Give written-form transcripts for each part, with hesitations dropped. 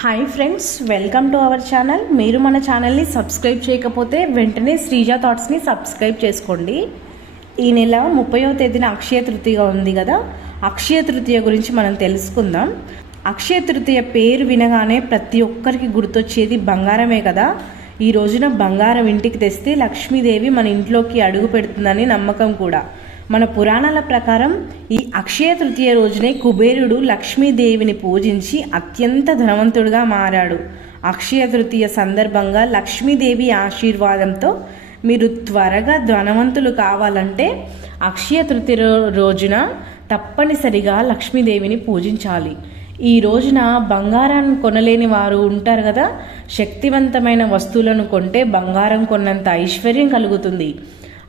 Hi friends, welcome to our channel. మీరు మన ఛానల్ని సబ్స్క్రైబ్ చేయకపోతే వెంటనే శ్రీజ థాట్స్ని సబ్స్క్రైబ్ చేసుకోండి. ఈ నెల 30వ తేదీన అక్షయ తృతీయ ఉంది కదా, అక్షయ తృతీయ గురించి మనం తెలుసుకుందాం. అక్షయ తృతీయ పేరు వినగానే ప్రతి ఒక్కరికి గుర్తొచ్చేది బంగారమే కదా. ఈ రోజున బంగారం ఇంటికి తెస్తే లక్ష్మీదేవి మన ఇంట్లోకి అడుగు పెడుతుందని నమ్మకం కూడా. మన పురాణాల ప్రకారం ఈ అక్షయ తృతీయ రోజునే కుబేరుడు లక్ష్మీదేవిని పూజించి అత్యంత ధనవంతుడిగా మారాడు. అక్షయ తృతీయ సందర్భంగా లక్ష్మీదేవి ఆశీర్వాదంతో మీరు త్వరగా ధనవంతులు కావాలంటే అక్షయ తృతీయ రోజున తప్పనిసరిగా లక్ష్మీదేవిని పూజించాలి. ఈ రోజున బంగారాన్ని కొనలేని వారు ఉంటారు కదా, శక్తివంతమైన వస్తువులను కొంటే బంగారం కొన్నంత ఐశ్వర్యం కలుగుతుంది.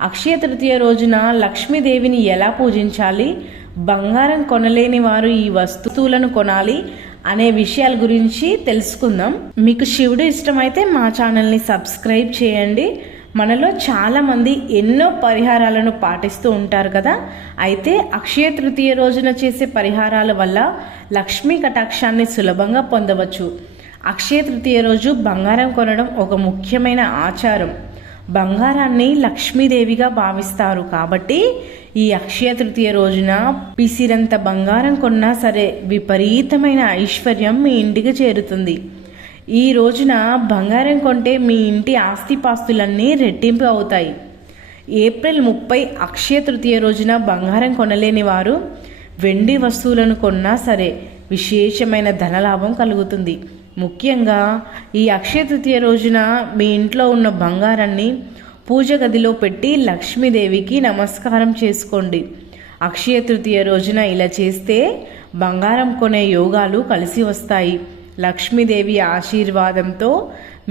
అక్షయ తృతీయ రోజున లక్ష్మీదేవిని ఎలా పూజించాలి, బంగారం కొనలేని వారు ఈ వస్తువులను కొనాలి అనే విషయాల గురించి తెలుసుకుందాం. మీకు శివుడు ఇష్టమైతే మా ఛానల్ని సబ్స్క్రైబ్ చేయండి. మనలో చాలామంది ఎన్నో పరిహారాలను పాటిస్తూ ఉంటారు కదా. అయితే అక్షయ తృతీయ రోజున చేసే పరిహారాల వల్ల లక్ష్మీ కటాక్షాన్ని సులభంగా పొందవచ్చు. అక్షయ తృతీయ రోజు బంగారం కొనడం ఒక ముఖ్యమైన ఆచారం. బంగారాన్ని లక్ష్మీదేవిగా భావిస్తారు కాబట్టి ఈ అక్షయ తృతీయ రోజున పిసిరంత బంగారం కొన్నా సరే విపరీతమైన ఐశ్వర్యం మీ ఇంటికి చేరుతుంది. ఈ రోజున బంగారం కొంటే మీ ఇంటి ఆస్తిపాస్తులన్నీ రెట్టింపు అవుతాయి. ఏప్రిల్ 30 అక్షయ తృతీయ రోజున బంగారం కొనలేని వారు వెండి వస్తువులను కొన్నా సరే విశేషమైన ధనలాభం కలుగుతుంది. ముఖ్యంగా ఈ అక్షయ తృతీయ రోజున మీ ఇంట్లో ఉన్న బంగారాన్ని పూజ గదిలో పెట్టి లక్ష్మీదేవికి నమస్కారం చేసుకోండి. అక్షయ తృతీయ రోజున ఇలా చేస్తే బంగారం కొనే యోగాలు కలిసి వస్తాయి. లక్ష్మీదేవి ఆశీర్వాదంతో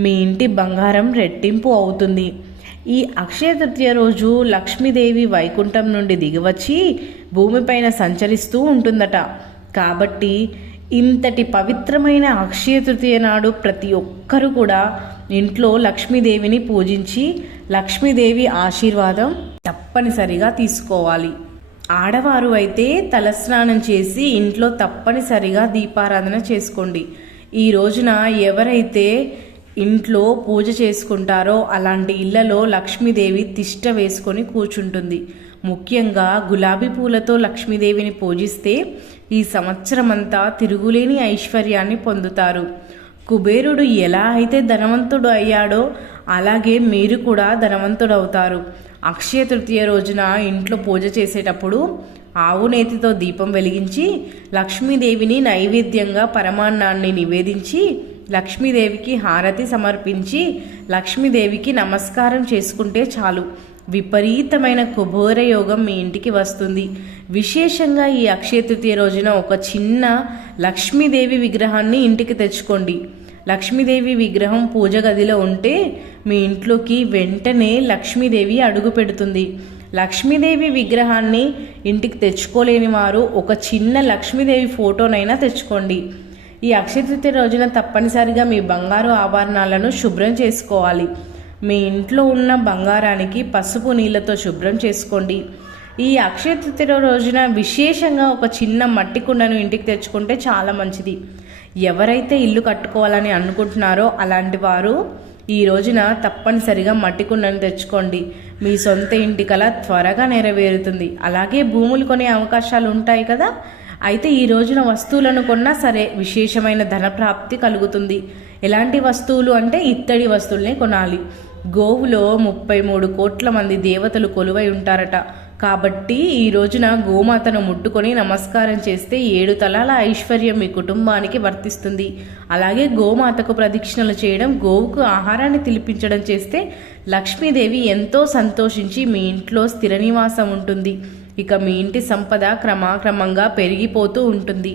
మీ ఇంటి బంగారం రెట్టింపు అవుతుంది. ఈ అక్షయ తృతీయ రోజు లక్ష్మీదేవి వైకుంఠం నుండి దిగివచ్చి భూమిపైన సంచరిస్తూ ఉంటుందట. కాబట్టి ఇంతటి పవిత్రమైన అక్షయ తృతీయ నాడు ప్రతి ఒక్కరూ కూడా ఇంట్లో లక్ష్మీదేవిని పూజించి లక్ష్మీదేవి ఆశీర్వాదం తప్పనిసరిగా తీసుకోవాలి. ఆడవారు అయితే తలస్నానం చేసి ఇంట్లో తప్పనిసరిగా దీపారాధన చేసుకోండి. ఈ రోజున ఎవరైతే ఇంట్లో పూజ చేసుకుంటారో అలాంటి ఇళ్లలో లక్ష్మీదేవి తిష్ట వేసుకొని కూర్చుంటుంది. ముఖ్యంగా గులాబీ పూలతో లక్ష్మీదేవిని పూజిస్తే ఈ సంవత్సరమంతా తిరుగులేని ఐశ్వర్యాన్ని పొందుతారు. కుబేరుడు ఎలా అయితే ధనవంతుడు అయ్యాడో అలాగే మీరు కూడా ధనవంతుడవుతారు. అక్షయ తృతీయ రోజున ఇంట్లో పూజ చేసేటప్పుడు ఆవు నేతితో దీపం వెలిగించి లక్ష్మీదేవిని నైవేద్యంగా పరమాన్నాన్ని నివేదించి లక్ష్మీదేవికి హారతి సమర్పించి లక్ష్మీదేవికి నమస్కారం చేసుకుంటే చాలు, విపరీతమైన కుబేర యోగం మీ ఇంటికి వస్తుంది. విశేషంగా ఈ అక్షయ తృతీయ రోజున ఒక చిన్న లక్ష్మీదేవి విగ్రహాన్ని ఇంటికి తెచ్చుకోండి. లక్ష్మీదేవి విగ్రహం పూజ గదిలో ఉంటే మీ ఇంట్లోకి వెంటనే లక్ష్మీదేవి అడుగు పెడుతుంది. లక్ష్మీదేవి విగ్రహాన్ని ఇంటికి తెచ్చుకోలేని వారు ఒక చిన్న లక్ష్మీదేవి ఫోటోనైనా తెచ్చుకోండి. ఈ అక్షయ తృతీయ రోజున తప్పనిసరిగా మీ బంగారు ఆభరణాలను శుభ్రం చేసుకోవాలి. మీ ఇంట్లో ఉన్న బంగారానికి పసుపు నీళ్ళతో శుభ్రం చేసుకోండి. ఈ అక్షయ తృతీయ రోజున విశేషంగా ఒక చిన్న మట్టి కుండను ఇంటికి తెచ్చుకుంటే చాలా మంచిది. ఎవరైతే ఇల్లు కట్టుకోవాలని అనుకుంటున్నారో అలాంటి వారు ఈ రోజున తప్పనిసరిగా మట్టి కుండను తెచ్చుకోండి. మీ సొంత ఇంటి కల త్వరగా నెరవేరుతుంది. అలాగే భూములు కొనే అవకాశాలు ఉంటాయి కదా. అయితే ఈ రోజున వస్తువులను కొన్నా సరే విశేషమైన ధనప్రాప్తి కలుగుతుంది. ఎలాంటి వస్తువులు అంటే ఇత్తడి వస్తువులనే కొనాలి. గోవులో 33 కోట్ల మంది దేవతలు కొలువై ఉంటారట. కాబట్టి ఈ రోజున గోమాతను ముట్టుకొని నమస్కారం చేస్తే 7 తలాల ఐశ్వర్యం మీ కుటుంబానికి వర్తిస్తుంది. అలాగే గోమాతకు ప్రదక్షిణలు చేయడం, గోవుకు ఆహారాన్ని తినిపించడం చేస్తే లక్ష్మీదేవి ఎంతో సంతోషించి మీ ఇంట్లో స్థిర నివాసం ఉంటుంది. ఇక మీ ఇంటి సంపద క్రమక్రమంగా పెరిగిపోతూ ఉంటుంది.